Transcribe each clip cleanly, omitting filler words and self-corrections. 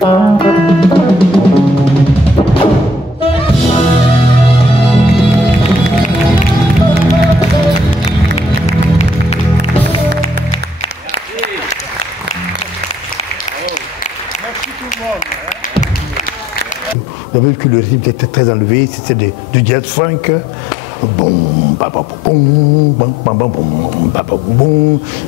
Vous avez vu que le rythme était très enlevé, c'était du jazz funk.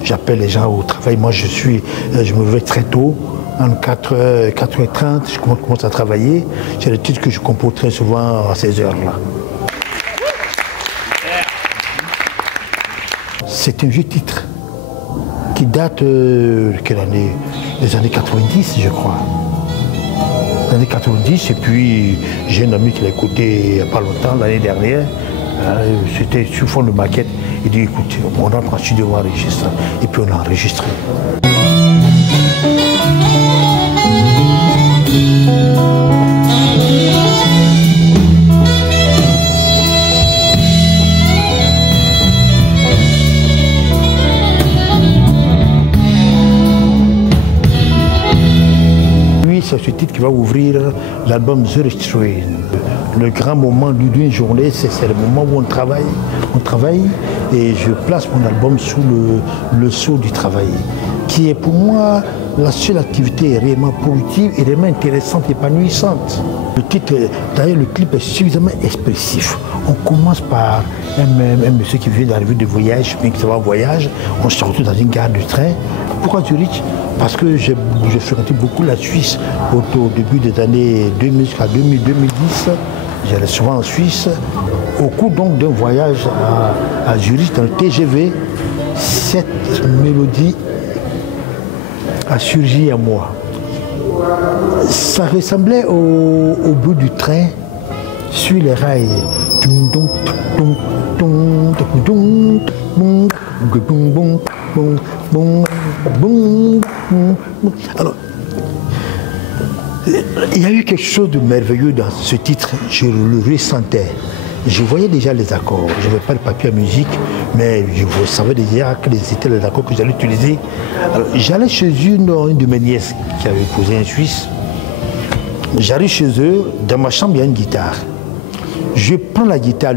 J'appelle les gens au travail. Moi, je me levais très tôt, en 4h30, je commence à travailler. C'est le titre que je compose très souvent à ces heures-là. C'est un vieux titre qui date de quelle année? Des années 90, je crois. Les années 90, et puis j'ai un ami qui l'a écouté il n'y a pas longtemps, l'année dernière. C'était sous fond de maquette. Il dit écoute, on entre en studio, on enregistre. Et puis on a enregistré. C'est ce titre qui va ouvrir l'album Zurich Train. Le grand moment d'une journée, c'est le moment où on travaille et je place mon album sous le sceau du travail, qui est pour moi la seule activité réellement positive et réellement intéressante, épanouissante. Le titre, d'ailleurs le clip est suffisamment expressif. On commence par un monsieur qui vient d'arriver de voyage, mais qui va en voyage, on se retrouve dans une gare de train. Pourquoi Zurich? Parce que j'ai fréquenté beaucoup la Suisse au début des années 2000 jusqu'à 2010. J'allais souvent en Suisse. Au cours donc d'un voyage à Zurich dans le TGV, cette mélodie a surgi à moi. Ça ressemblait au bout du train sur les rails. Alors, il y a eu quelque chose de merveilleux dans ce titre, je le ressentais. Je voyais déjà les accords, je n'avais pas de papier à musique, mais je savais déjà quels étaient les accords que j'allais utiliser. Alors, j'allais chez une de mes nièces qui avait épousé un Suisse. J'arrive chez eux, dans ma chambre, il y a une guitare. Je prends la guitare,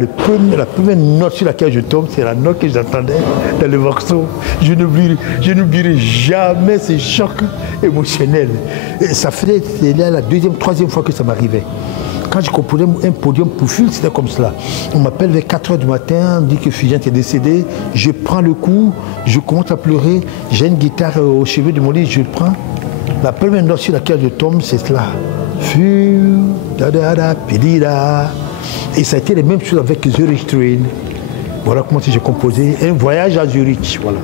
la première note sur laquelle je tombe, c'est la note que j'entendais dans le morceau. Je n'oublierai jamais ce choc émotionnel. Et ça faisait la deuxième, troisième fois que ça m'arrivait. Quand je composais un podium pour Fulg, c'était comme cela. On m'appelle vers 4h du matin, on dit que Fulgence est décédé. Je prends le coup, je commence à pleurer. J'ai une guitare au chevet de mon lit, je le prends. La première note sur laquelle je tombe, c'est cela. Fulg, da da da, pidida. Et ça a été les mêmes choses avec Zurich Train. Voilà comment j'ai composé un voyage à Zurich. Voilà.